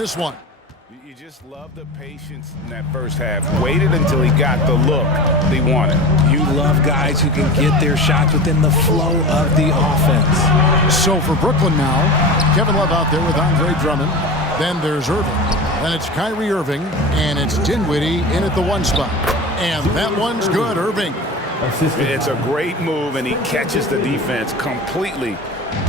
this one. You just love the patience in that first half. Waited until he got the look they wanted. You love guys who can get their shots within the flow of the offense. So for Brooklyn now, Kevin Love out there with Andre Drummond. Then there's Erving. Then it's Kyrie Erving, and it's Dinwiddie in at the 1 spot. And that one's good, Erving. It's a great move, and he catches the defense completely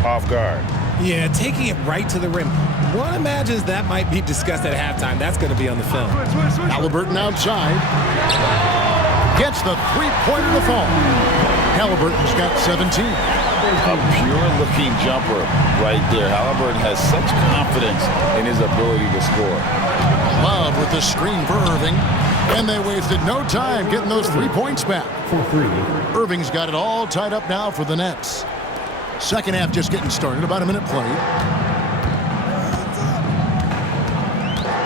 off guard. Yeah, taking it right to the rim. One imagines that might be discussed at halftime. That's going to be on the film. Haliburton outside. Gets the three-pointer to fall. Haliburton's got 17. A pure-looking jumper right there. Haliburton has such confidence in his ability to score. Love with the screen for Erving. And they wasted no time getting those 3 points back. Erving's got it all tied up now for the Nets. Second half just getting started. About a minute played.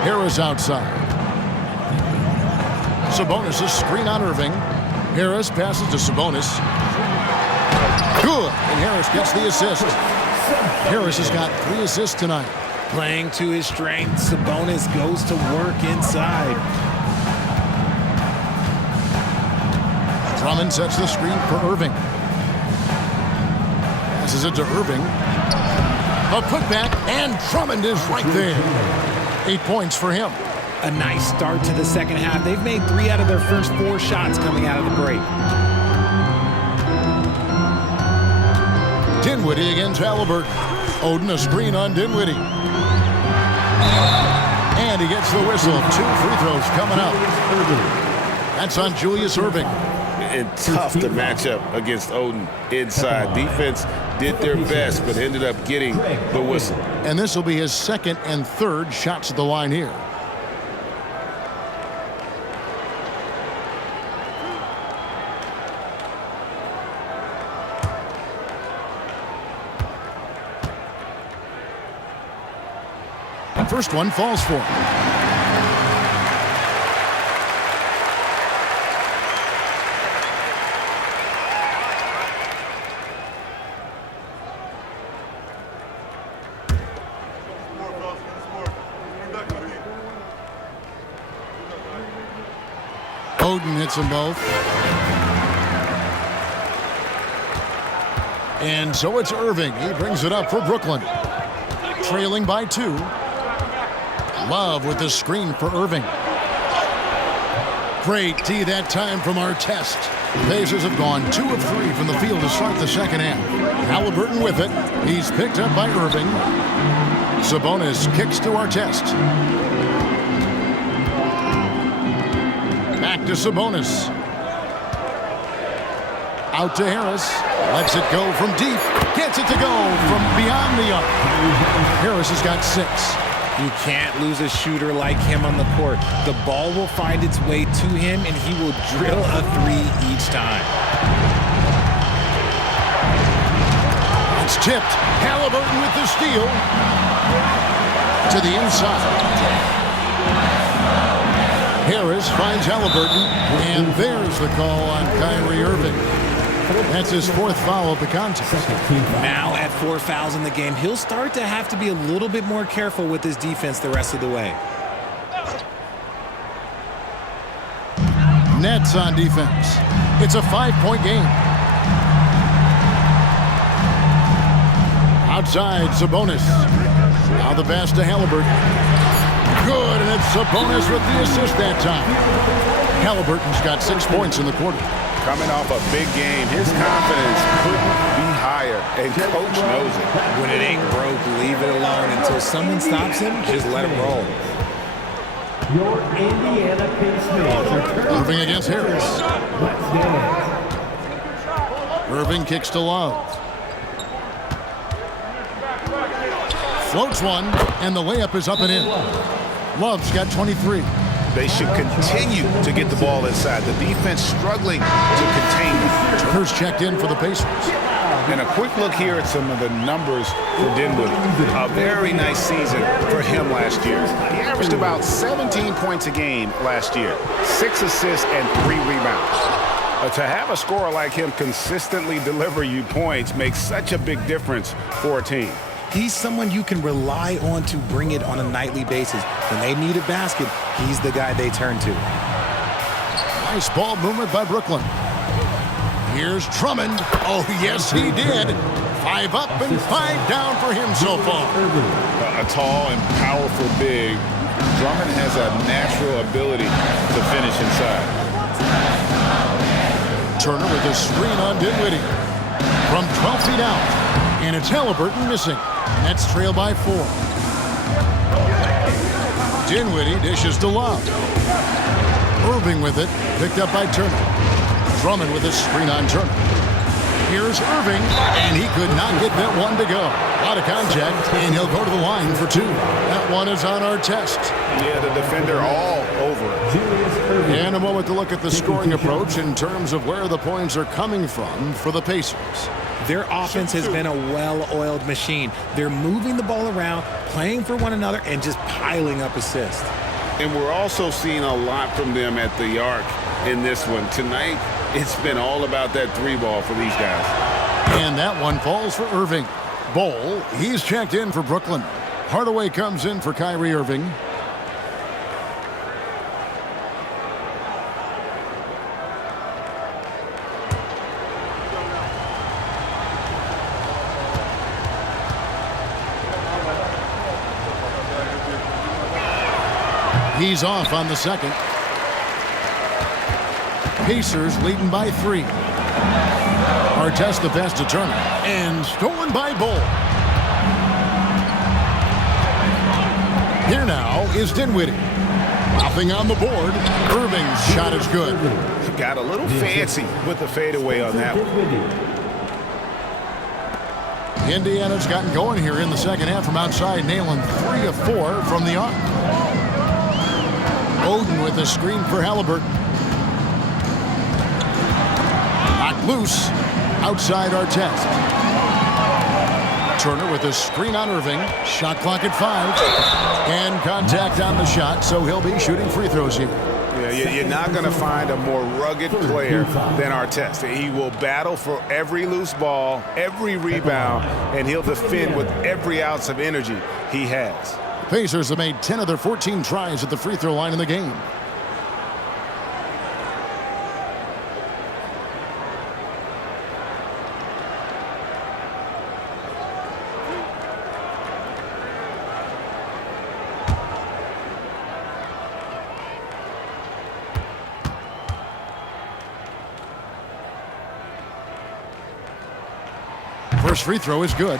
Harris outside. Sabonis' a screen on Erving. Harris passes to Sabonis. Good. And Harris gets the assist. Harris has got 3 assists tonight. Playing to his strength, Sabonis goes to work inside. Drummond sets the screen for Erving. Passes it to Erving. A putback, and Drummond is right there. 8 points for him. A nice start to the second half. They've made 3 out of their first 4 shots coming out of the break. Dinwiddie against Haliburton. Oden a screen on Dinwiddie. And he gets the whistle. 2 free throws coming up. That's on Julius Erving. And tough to match up against Oden inside. Defense did their best, but ended up getting the whistle. And this will be his 2nd and 3rd shots at the line here. First one falls for him. Oden hits them both. And so it's Erving. He brings it up for Brooklyn. Trailing by 2. Love with the screen for Erving. Great D that time from Artest. Pacers have gone 2 of 3 from the field to start the second half. Haliburton with it. He's picked up by Erving. Sabonis kicks to Artest. Back to Sabonis. Out to Harris. Lets it go from deep. Gets it to go from beyond the arc. Harris has got 6. You can't lose a shooter like him on the court. The ball will find its way to him, and he will drill a 3 each time. It's tipped. Haliburton with the steal. To the inside. Harris finds Haliburton, and there's the call on Kyrie Erving. That's his 4th foul of the contest. Now at 4 fouls in the game, he'll start to have to be a little bit more careful with his defense the rest of the way. Nets on defense. It's a 5-point game. Outside, Sabonis. Now the pass to Haliburton. Good, and it's Sabonis with the assist that time. Haliburton's got 6 points in the quarter. Coming off a big game, his confidence couldn't be higher, and coach knows it. When it ain't broke, leave it alone. Until someone stops him, just let him roll. Your Indiana Pacers. Erving against Harris. Erving kicks to Love. Floats one, and the layup is up and in. Love's got 23. They should continue to get the ball inside. The defense struggling to contain them. Turner's checked in for the Pacers. And a quick look here at some of the numbers for Dinwiddie. A very nice season for him last year. He averaged about 17 points a game last year, 6 assists and 3 rebounds. To have a scorer like him consistently deliver you points makes such a big difference for a team. He's someone you can rely on to bring it on a nightly basis. When they need a basket, he's the guy they turn to. Nice ball movement by Brooklyn. Here's Drummond. Oh, yes, he did. 5 up and 5 down for him so far. A tall and powerful big, Drummond has a natural ability to finish inside. Turner with a screen on Dinwiddie. From 12 feet out. And it's Haliburton missing. Nets trail by 4. Dinwiddie dishes to Love. Erving with it. Picked up by Turner. Drummond with a screen on Turner. Here's Erving, and he could not get that one to go. A lot of contact, and he'll go to the line for 2. That one is on our test. Yeah, the defender all over it. Julius Erving. And a moment to look at the scoring approach in terms of where the points are coming from for the Pacers. Their offense has been a well-oiled machine. They're moving the ball around, playing for one another, and just piling up assists. And we're also seeing a lot from them at the arc in this one. Tonight, it's been all about that 3 ball for these guys. And that one falls for Erving. Bol, he's checked in for Brooklyn. Hardaway comes in for Kyrie Erving. He's off on the second. Pacers leading by 3. Artest the pass to Turner. And stolen by Bol. Here now is Dinwiddie. Nothing on the board. Erving's shot is good. Got a little fancy with the fadeaway on that one. Indiana's gotten going here in the second half from outside, nailing 3 of 4 from the arc. Oden with a screen for Haliburton. Knocked loose. Outside Artest. Turner with a screen on Erving. Shot clock at 5. And contact on the shot, so he'll be shooting free throws here. Yeah, you're not going to find a more rugged player than Artest. He will battle for every loose ball, every rebound, and he'll defend with every ounce of energy he has. Pacers have made 10 of their 14 tries at the free throw line in the game. First free throw is good.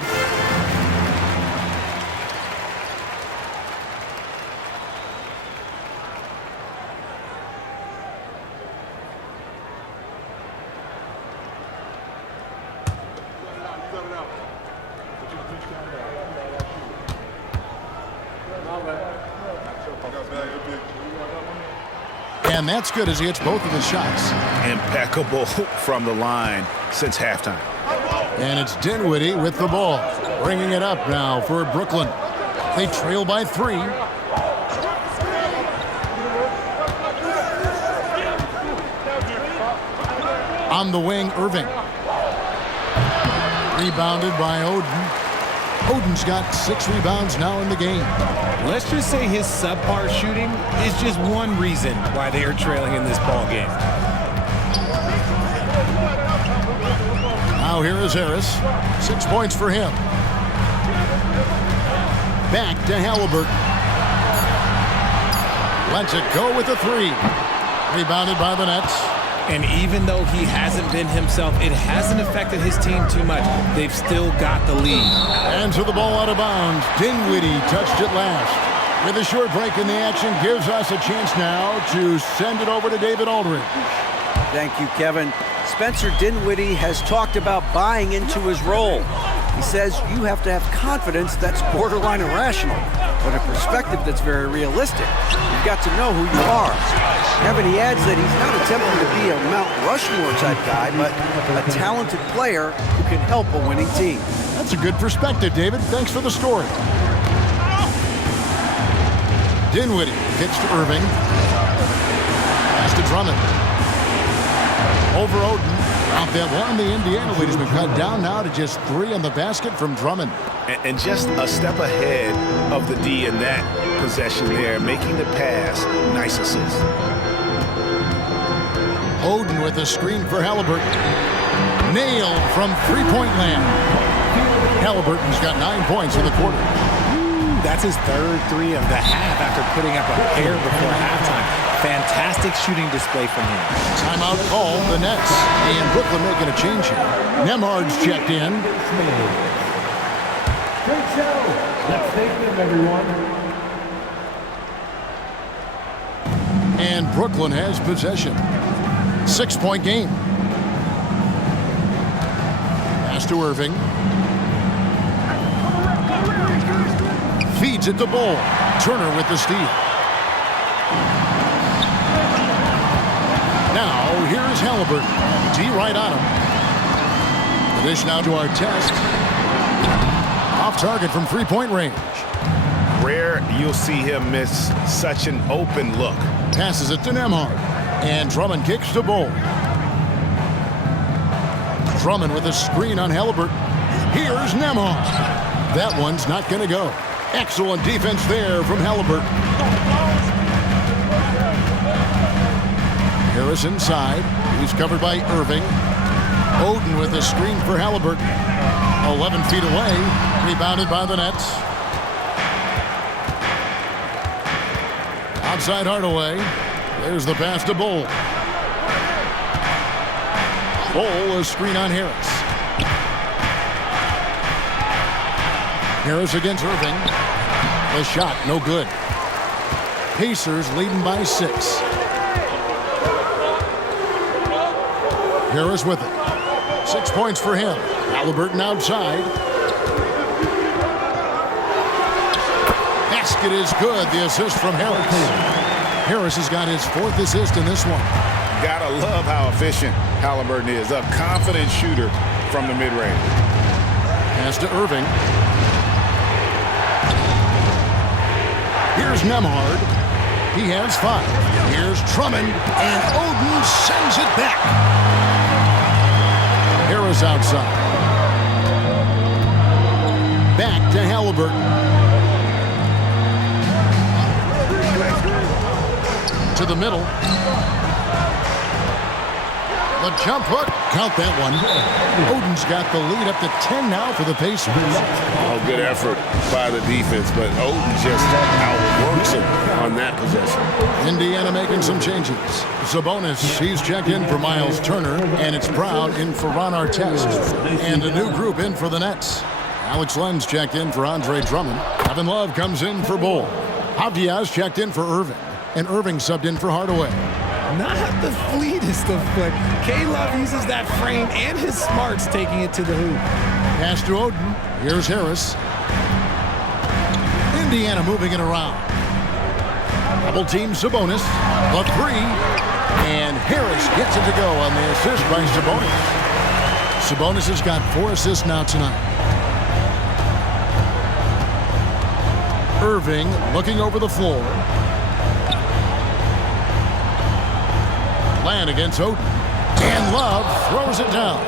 And that's good as he hits both of his shots. Impeccable from the line since halftime. And it's Dinwiddie with the ball. Bringing it up now for Brooklyn. They trail by 3. On the wing, Erving. Rebounded by Oden. Oden's got 6 rebounds now in the game. Let's just say his subpar shooting is just one reason why they are trailing in this ball game. Now here is Harris. 6 points for him. Back to Haliburton. Lets it go with a 3. Rebounded by the Nets. And even though he hasn't been himself, it hasn't affected his team too much. They've still got the lead. And to the ball out of bounds. Dinwiddie touched it last. With a short break in the action, gives us a chance now to send it over to David Aldridge. Thank you, Kevin. Spencer Dinwiddie has talked about buying into his role. He says you have to have confidence that's borderline irrational, but a perspective that's very realistic. You've got to know who you are. Kevin, he adds that he's not attempting to be a Mount Rushmore type guy, but a talented player who can help a winning team. That's a good perspective, David. Thanks for the story. Dinwiddie gets to Erving. Pass to Drummond. Over Oden. Off that one, the Indiana lead has been cut down now to just 3 on the basket from Drummond. And just a step ahead of the D in that possession there, making the pass. Nice assist. Oden with a screen for Haliburton. Nailed from three-point land. Haliburton's got 9 points in the quarter. That's his third 3 of the half after putting up a pair before halftime. Fantastic shooting display from him. Timeout called the Nets. And Brooklyn making a change here. Nembhard's checked in. Great show. Let's thank them, everyone. And Brooklyn has possession. 6-point game. Pass to Erving. Feeds it to Bull. Turner with the steal. Now, here's Haliburton. D right on him. The dish now to our test. Off target from three-point range. Rare you'll see him miss such an open look. Passes it to Nembhard. And Drummond kicks to Bull. Drummond with a screen on Haliburton. Here's Nembhard. That one's not going to go. Excellent defense there from Haliburton. Harris inside. He's covered by Erving. Oden with a screen for Haliburton. 11 feet away. Rebounded by the Nets. Outside Hardaway. There's the pass to Bull. Bull, a screen on Harris. Harris against Erving. The shot, no good. Pacers leading by 6. Harris with it. 6 points for him. Haliburton outside. Basket is good. The assist from Harris. Harris has got his 4th assist in this one. Gotta love how efficient Haliburton is. A confident shooter from the mid-range. Pass to Erving. Here's Nembhard. He has 5. Here's Drummond. And Oden sends it back. Harris outside. Back to Haliburton. To the middle. The jump hook. Count that one. Oden's got the lead up to 10 now for the Pacers. Oh, good effort by the defense, but Oden just outworks him on that possession. Indiana making some changes. Sabonis, he's checked in for Miles Turner, and it's Brown in for Ron Artest. And a new group in for the Nets. Alex Len's checked in for Andre Drummond. Kevin Love comes in for Bull. Diaz checked in for Erving. And Erving subbed in for Hardaway. Not the fleetest of foot. K-Love uses that frame and his smarts taking it to the hoop. Pass to Oden. Here's Harris. Indiana moving it around. Double team Sabonis. The 3. And Harris gets it to go on the assist by Sabonis. Sabonis has got 4 assists now tonight. Erving looking over the floor. Land against Oden. And Love throws it down.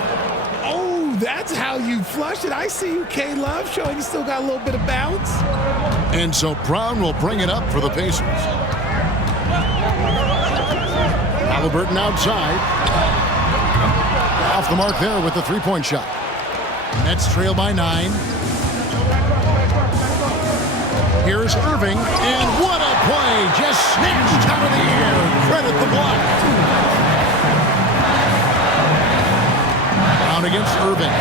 Oh, that's how you flush it. I see you, K-Love, showing you still got a little bit of bounce. And so Brown will bring it up for the Pacers. Haliburton outside. Off the mark there with the 3-point shot. Nets trail by 9. Here's Erving, and what a play! Just snatched out of the air. Credit the block. Down against Erving.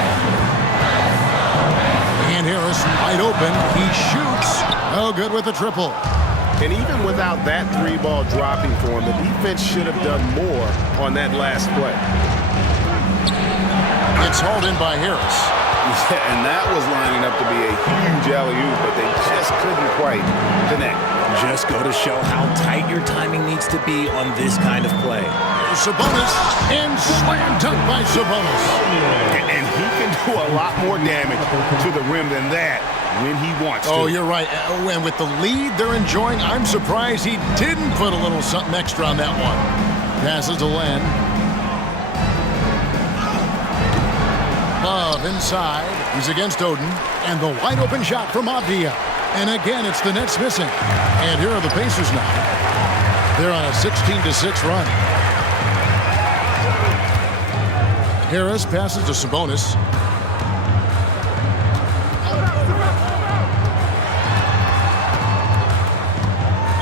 And Harris wide open. He shoots. Oh, good with the triple. And even without that 3-ball dropping for him, the defense should have done more on that last play. It's hauled in by Harris. Yeah, and that was lining up to be a huge alley-oop, but they just couldn't quite connect. Just go to show how tight your timing needs to be on this kind of play. Sabonis, and slam dunk by Sabonis. And he can do a lot more damage to the rim than that when he wants to. Oh, you're right. And with the lead they're enjoying, I'm surprised he didn't put a little something extra on that one. Passes to Len. Love inside. He's against Oden. And the wide open shot from Avdia. And again, it's the Nets missing. And here are the Pacers now. They're on a 16-6 run. Harris passes to Sabonis.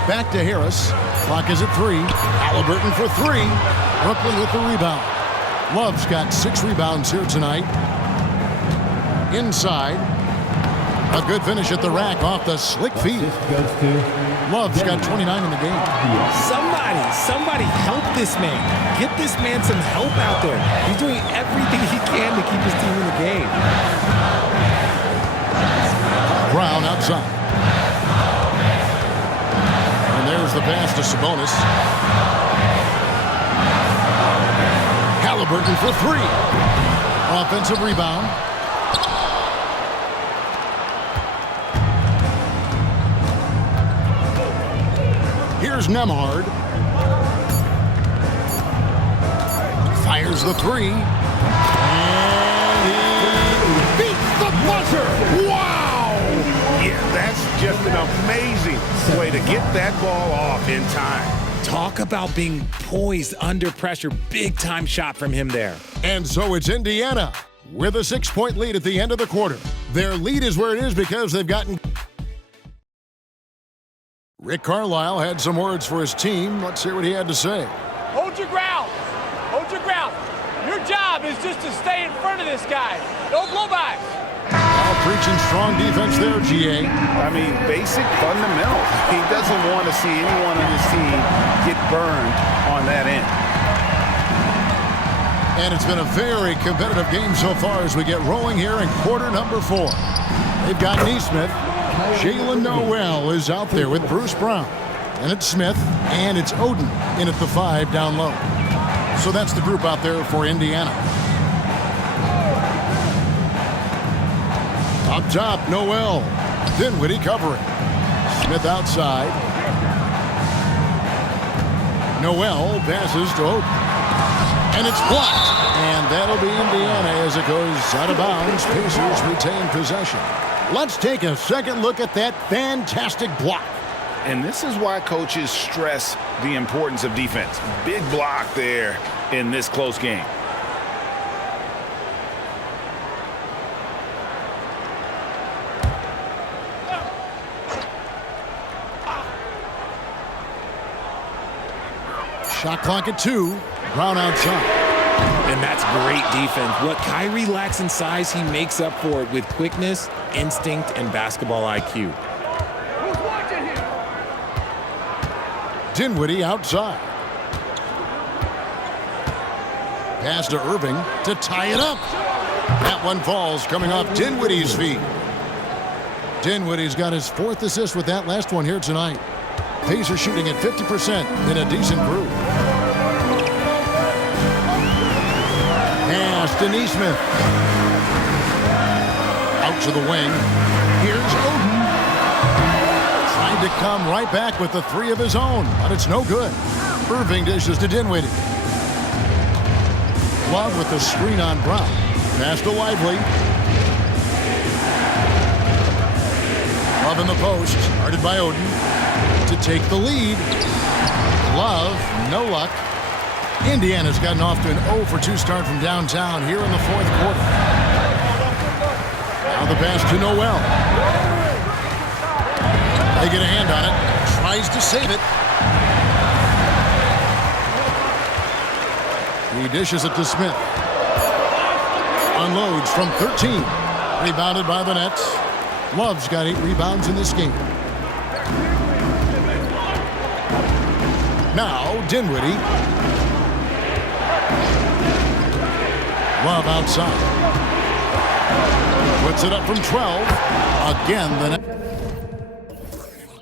Back to Harris. Clock is at 3. Haliburton for 3. Brooklyn with the rebound. Love's got 6 rebounds here tonight. Inside. A good finish at the rack off the slick feed. Love's got 29 in the game. Somebody help this man. Get this man some help out there. He's doing everything he can to keep his team in the game. Brown outside. And there's the pass to Sabonis. Haliburton for 3. Offensive rebound. Here's Nemhard. Fires the 3. And he beats the buzzer. Wow! Yeah, that's just an amazing way to get that ball off in time. Talk about being poised under pressure. Big time shot from him there. And so it's Indiana with a 6-point lead at the end of the quarter. Their lead is where it is because they've gotten... Rick Carlisle had some words for his team. Let's hear what he had to say. Hold your ground. Hold your ground. Your job is just to stay in front of this guy. Don't blow by. All preaching strong defense there, GA. I mean, basic fundamentals. He doesn't want to see anyone on his team get burned on that end. And it's been a very competitive game so far as we get rolling here in quarter number 4. They've got Neesmith. Jalen Noel is out there with Bruce Brown. And it's Smith, and it's Oden in at the 5 down low. So that's the group out there for Indiana. Up top, Noel. Dinwiddie covering. Smith outside. Noel passes to Oden. And it's blocked. And that'll be Indiana as it goes out of bounds. Pacers retain possession. Let's take a second look at that fantastic block. And this is why coaches stress the importance of defense. Big block there in this close game. Shot clock at 2. Brown outside. And that's great defense. What Kyrie lacks in size, he makes up for it with quickness, instinct, and basketball IQ. Dinwiddie outside. Pass to Erving to tie it up. That one falls coming off Dinwiddie's feet. Dinwiddie's got his 4th assist with that last one here tonight. Pacers shooting at 50% in a decent group. Pass to Neesmith. Out to the wing. Here's Oden. Trying to come right back with the 3 of his own, but it's no good. Erving dishes to Dinwiddie. Love with the screen on Brown. Pass to Lively. Love in the post. Guarded by Oden to take the lead. Love, no luck. Indiana's gotten off to an 0-for-2 start from downtown here in the 4th quarter. Now the pass to Noel. They get a hand on it. Tries to save it. He dishes it to Smith. Unloads from 13. Rebounded by the Nets. Love's got 8 rebounds in this game. Now Dinwiddie. Love outside. Puts it up from 12. Again, the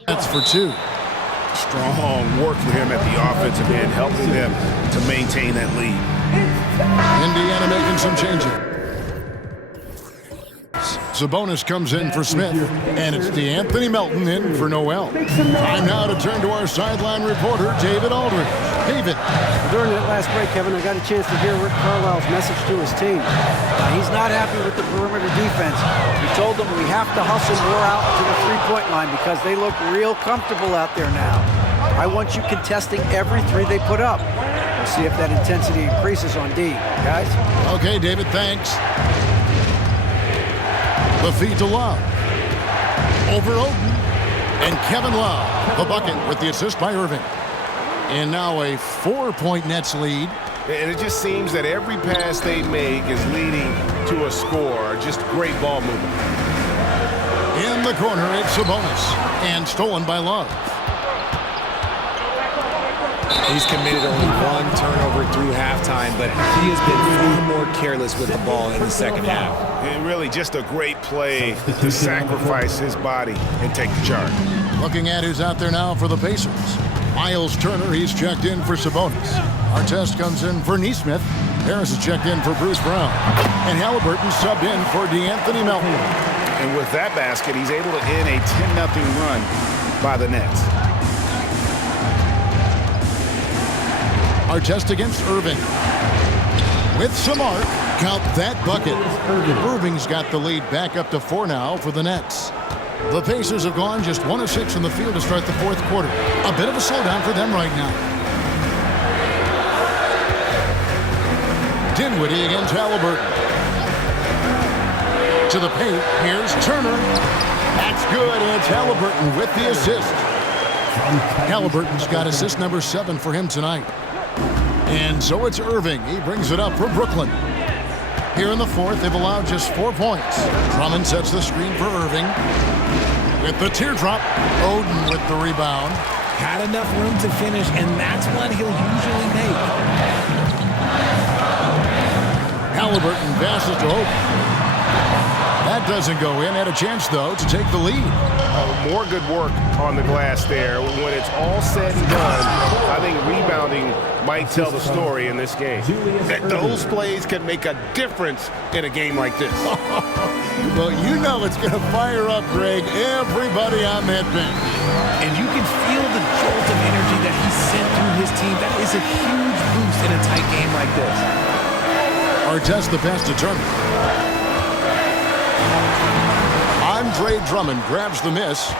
Nets for 2. Strong work for him at the offensive end, helping them to maintain that lead. Indiana making some changes. Sabonis comes in for Smith, and it's DeAnthony Melton in for Noel. Time now to turn to our sideline reporter, David Aldridge. David. During that last break, Kevin, I got a chance to hear Rick Carlisle's message to his team. He's not happy with the perimeter defense. He told them we have to hustle more out to the three-point line because they look real comfortable out there now. I want you contesting every three they put up. We'll see if that intensity increases on D. Guys? Okay, David, thanks. The feed to Love. Over Oden. And Kevin Love, the bucket with the assist by Erving. And now a 4-point Nets lead. And it just seems that every pass they make is leading to a score. Just great ball movement. In the corner, it's Sabonis. And stolen by Love. He's committed only one turnover through halftime, but he has been far more careless with the ball in the second half. And really just a great play to sacrifice his body and take the charge. Looking at who's out there now for the Pacers. Miles Turner, he's checked in for Sabonis. Artest comes in for Neesmith. Harris is checked in for Bruce Brown. And Haliburton subbed in for DeAnthony Melton. And with that basket, he's able to end a 10-0 run by the Nets. Artest against Erving. With Samart, count that bucket. Erving's got the lead back up to 4 now for the Nets. The Pacers have gone just 1 of 6 in the field to start the fourth quarter. A bit of a slowdown for them right now. Dinwiddie against Haliburton. To the paint, here's Turner. That's good, and it's Haliburton with the assist. Haliburton's got assist number 7 for him tonight. And so it's Erving. He brings it up for Brooklyn. Here in the fourth, they've allowed just 4 points. Drummond sets the screen for Erving. With the teardrop, Oden with the rebound. Had enough room to finish, and that's one he'll usually make. Haliburton passes to Oden. That doesn't go in. Had a chance, though, to take the lead. More good work on the glass there. When it's all said and done, I think rebounding might tell the story in this game. Those plays can make a difference in a game like this. Well, you know it's going to fire up, Greg, everybody on that bench. And you can feel the jolt of energy that he sent through his team. That is a huge boost in a tight game like this. Artest the pass to Turner. Andre Drummond grabs the miss.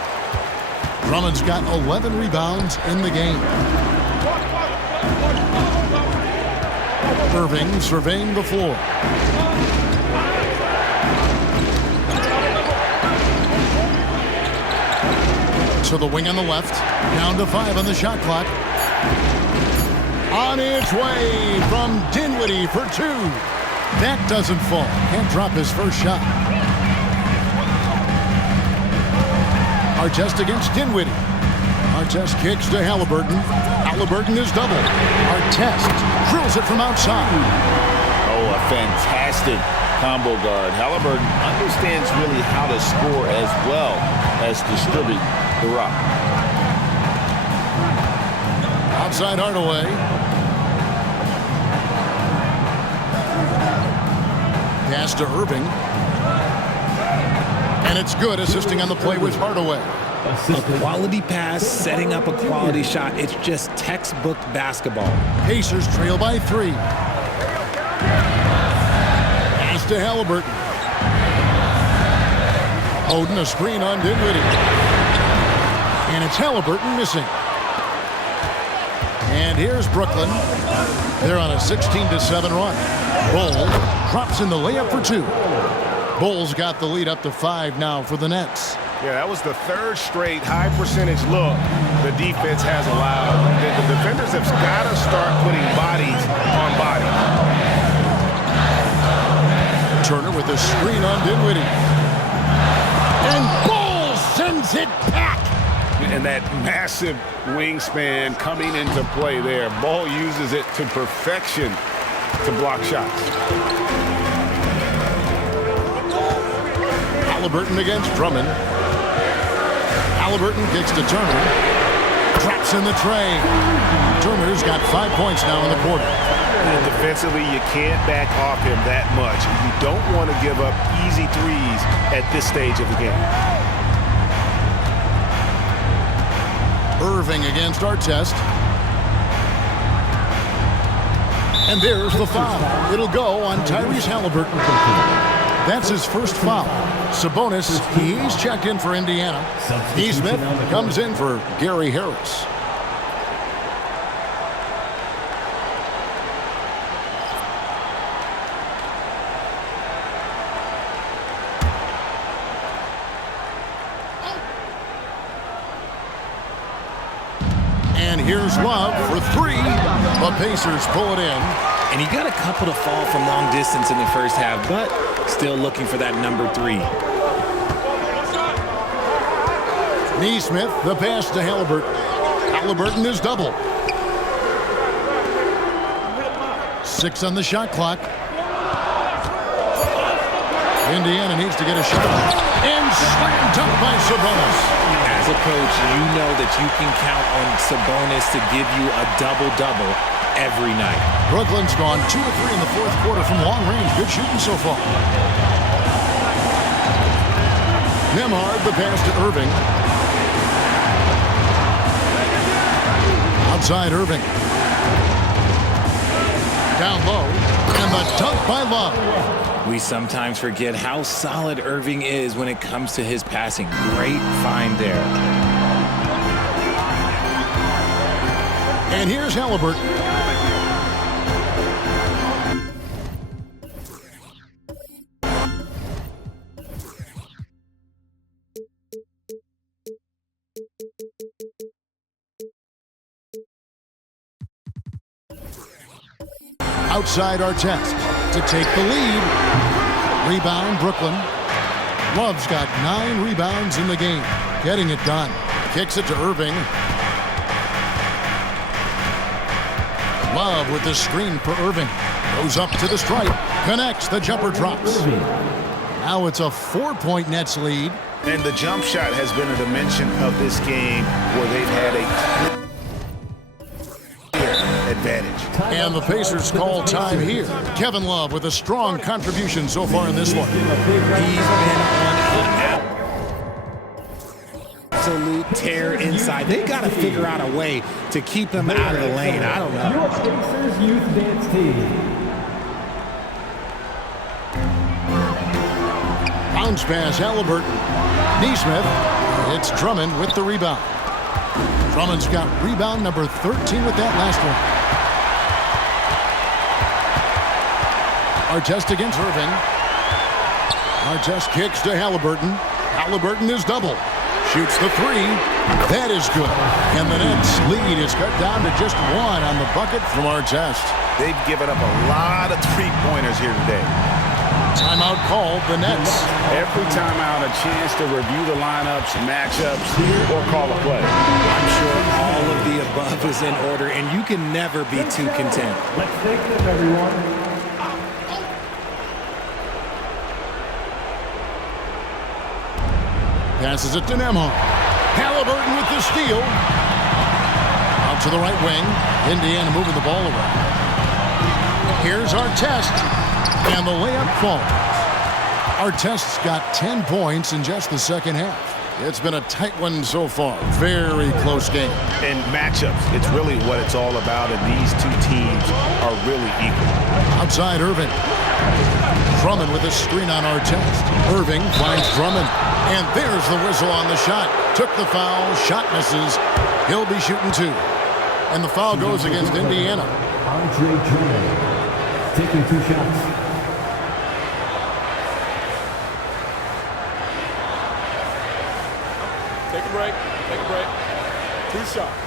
Drummond's got 11 rebounds in the game. Erving surveying the floor. To the wing on the left. Down to 5 on the shot clock. On its way from Dinwiddie for 2. That doesn't fall. Can't drop his first shot. Artest against Dinwiddie. Artest kicks to Haliburton. Haliburton is double. Artest drills it from outside. Oh, a fantastic combo guard. Haliburton understands really how to score as well as distribute the rock. Outside Hardaway. Pass to Erving. And it's good, assisting on the play with Hardaway. A quality pass, setting up a quality shot. It's just textbook basketball. Pacers trail by 3. Pass to Haliburton. Oden a screen on Dinwiddie. And it's Haliburton missing. And here's Brooklyn. They're on a 16-7 run. Bull drops in the layup for 2. Bulls got the lead up to 5 now for the Nets. Yeah, that was the third straight high percentage look the defense has allowed. The defenders have got to start putting bodies on bodies. Turner with a screen on Dinwiddie. And Bull sends it back. And that massive wingspan coming into play there. Ball uses it to perfection to block shots. Haliburton against Drummond. Haliburton kicks to Turner. Drops in the tray. Turner's got 5 points now in the quarter. And defensively, you can't back off him that much. You don't want to give up easy threes at this stage of the game. Erving against Artest. And there's the foul. It'll go on Tyrese Haliburton. That's his first foul. Sabonis, he's checked in for Indiana. Neesmith comes in for Gary Harris. And here's Love for three. The Pacers pull it in. And he got a couple to fall from long distance in the first half, but still looking for that number 3. Neesmith, the pass to Haliburton. Haliburton is double. 6 on the shot clock. Indiana needs to get a shot. And slam dunk by Sabonis. As a coach, you know that you can count on Sabonis to give you a double-double every night. Brooklyn's gone 2 of 3 in the fourth quarter from long range. Good shooting so far. Nembhard, the pass to Erving. Outside Erving. Down low. And the dunk by Love. We sometimes forget how solid Erving is when it comes to his passing. Great find there. And here's Haliburton. Outside Artest to take the lead. Rebound, Brooklyn. Love's got 9 rebounds in the game. Getting it done. Kicks it to Erving. Love with the screen for Erving. Goes up to the stripe. Connects. The jumper drops. Now it's a 4-point Nets lead. And the jump shot has been a dimension of this game where they've had a advantage. And the Pacers call time here. Kevin Love with a strong contribution so far in this one. He's been on an absolute tear inside. They got to figure out a way to keep him out of the lane. I don't know. Your Pacers Youth Dance Team. Bounce pass, Haliburton. Neesmith. It's Drummond with the rebound. Drummond's got rebound number 13 with that last one. Artest against Erving. Artest kicks to Haliburton. Haliburton is double. Shoots the 3. That is good. And the Nets lead is cut down to just 1 on the bucket from Artest. They've given up a lot of three-pointers here today. Timeout called, the Nets. Every timeout, a chance to review the lineups, matchups, or call a play. I'm sure all of the above is in order, and you can never be too content. Let's thank them, everyone. Passes it to Nembhard. Haliburton with the steal. Out to the right wing. Indiana moving the ball around. Here's Artest. And the layup falls. Artest's got 10 points in just the second half. It's been a tight one so far. Very close game. And matchups, it's really what it's all about, and these two teams are really equal. Outside Erving. Drummond with a screen on Artest. Erving finds Drummond. And there's the whistle on the shot. Took the foul. Shot misses. He'll be shooting 2. And the foul goes against Indiana. Andre Drummond taking 2 shots. Take a break. Take a break. 2 shots.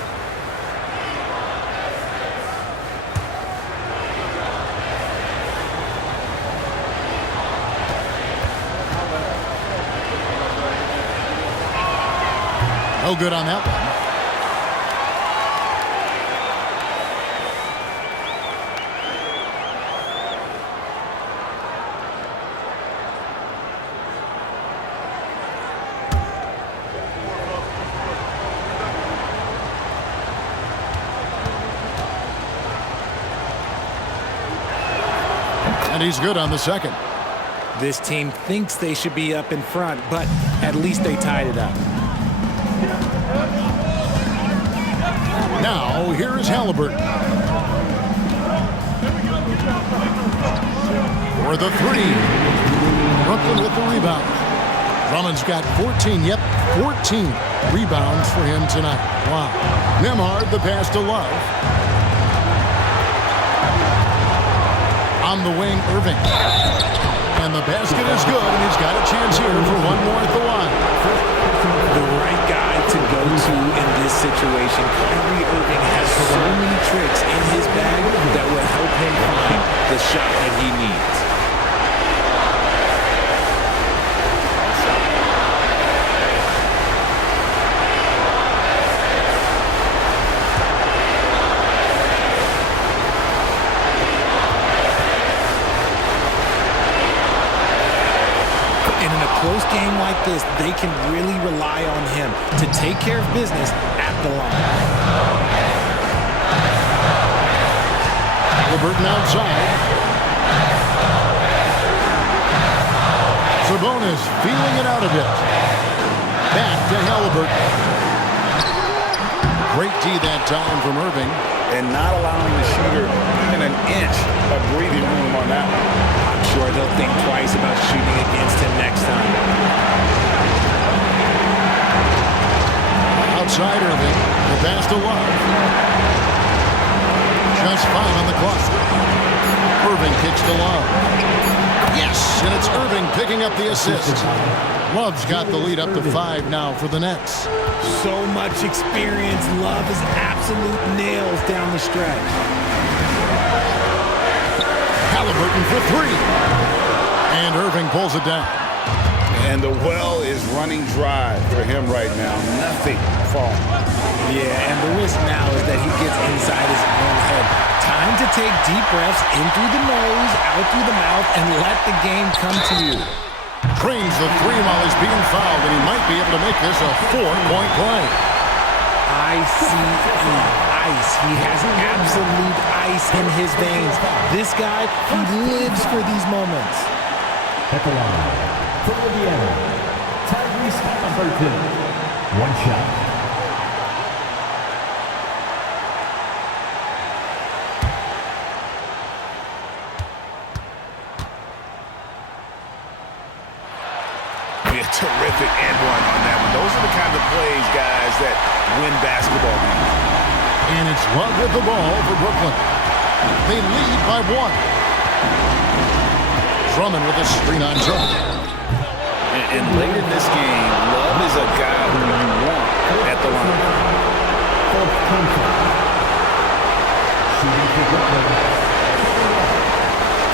No good on that one. And he's good on the second. This team thinks they should be up in front, but at least they tied it up. Now, here is Haliburton. For the three. Brooklyn with the rebound. Drummond's got 14, 14 rebounds for him tonight. Wow. Nembhard, the pass to Love. On the wing, Erving. And the basket is good, and he's got a chance here for one more at the line. The right guy to go to in this situation. Kyrie Erving has so many tricks in his bag that will help him find the shot that he needs. Close game like this, they can really rely on him to take care of business at the line. Haliburton outside. Sabonis feeling it out a bit. Back to Haliburton. Great D that time from Erving. And not allowing the shooter even an inch of breathing room on that one. I'm sure they'll think twice about shooting against him next time. Outside Erving, the pass to Love. Just 5 on the clock. Erving kicks to Love. Yes, and it's Erving picking up the assist. Love's got the lead up to 5 now for the Nets. So much experience. Love is absolute nails down the stretch. Haliburton for 3. And Erving pulls it down. And the well is running dry for him right now. Nothing falling. Yeah, and the risk now is that he gets inside his own head. Time to take deep breaths in through the nose, out through the mouth, and let the game come to you. Trains the 3 while he's being fouled, and he might be able to make this a 4-point play. ICE. Ice. He has absolute ice in his veins. This guy, he lives for these moments. At the line, from Indiana, Tyrese Haliburton. One shot. Be a terrific and one on that one. Those are the kind of plays, guys, that win basketball games. And it's Love with the ball for Brooklyn. They lead by 1. Drummond with a screen on Drummond. And late in this game, Love is a guy who you want at the line. Shooting for Brooklyn.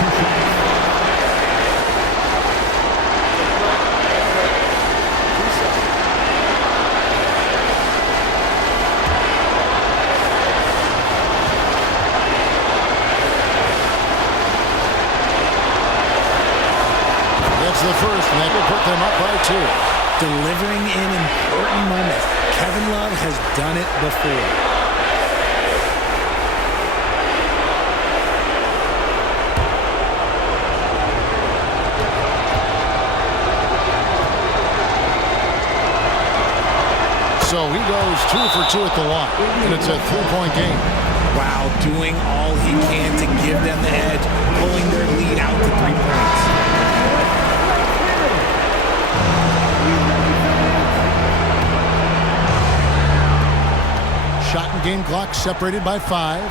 2 shots. The first, and that will put them up by 2. Delivering in important moments. Kevin Love has done it before. So he goes 2 for 2 at the line, and it's a 3-point game. Wow, doing all he can to give them the edge, pulling their lead out to 3 points. Shot and game clock separated by 5.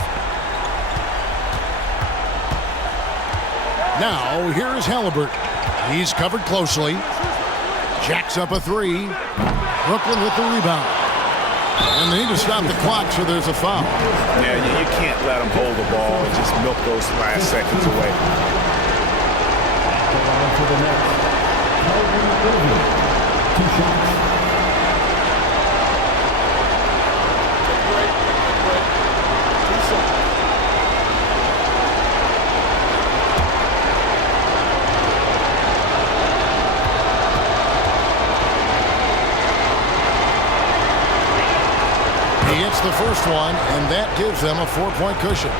Now, here is Haliburton. He's covered closely. Jacks up a 3. Brooklyn with the rebound. And they need to stop the clock, so there's a foul. Yeah, you can't let them hold the ball and just milk those last seconds away. The line for the Nets. 2 shots. He hits the first one, and that gives them a 4-point cushion.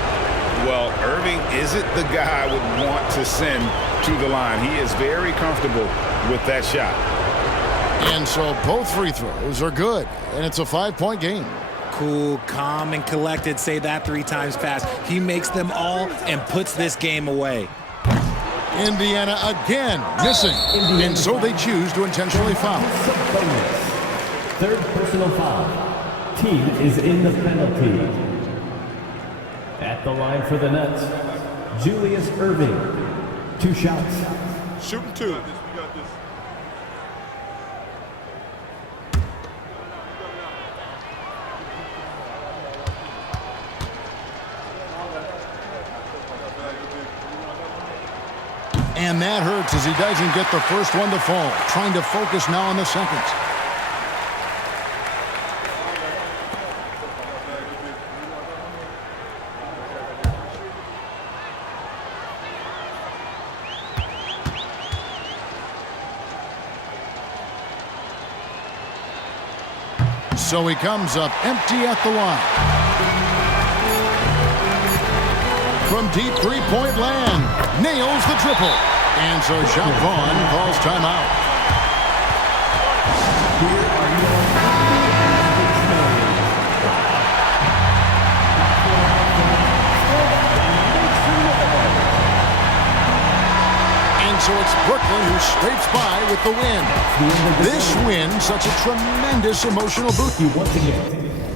Well, Erving isn't the guy I would want to send to the line. He is very comfortable with that shot. And so both free throws are good, and it's a 5-point game. Cool, calm, and collected. Say that 3 times fast. He makes them all and puts this game away. Indiana again missing, and so they choose to intentionally foul. Third personal foul. Team is in the penalty. At the line for the Nets, Julius Erving. 2 shots. Shooting 2. And that hurts as he doesn't get the first one to fall. Trying to focus now on the second. So he comes up empty at the line. From deep three-point land, nails the triple. And so Jacques Vaughn calls timeout. And so it's Brooklyn who scrapes by with the win. This win, such a tremendous emotional boost. Once again,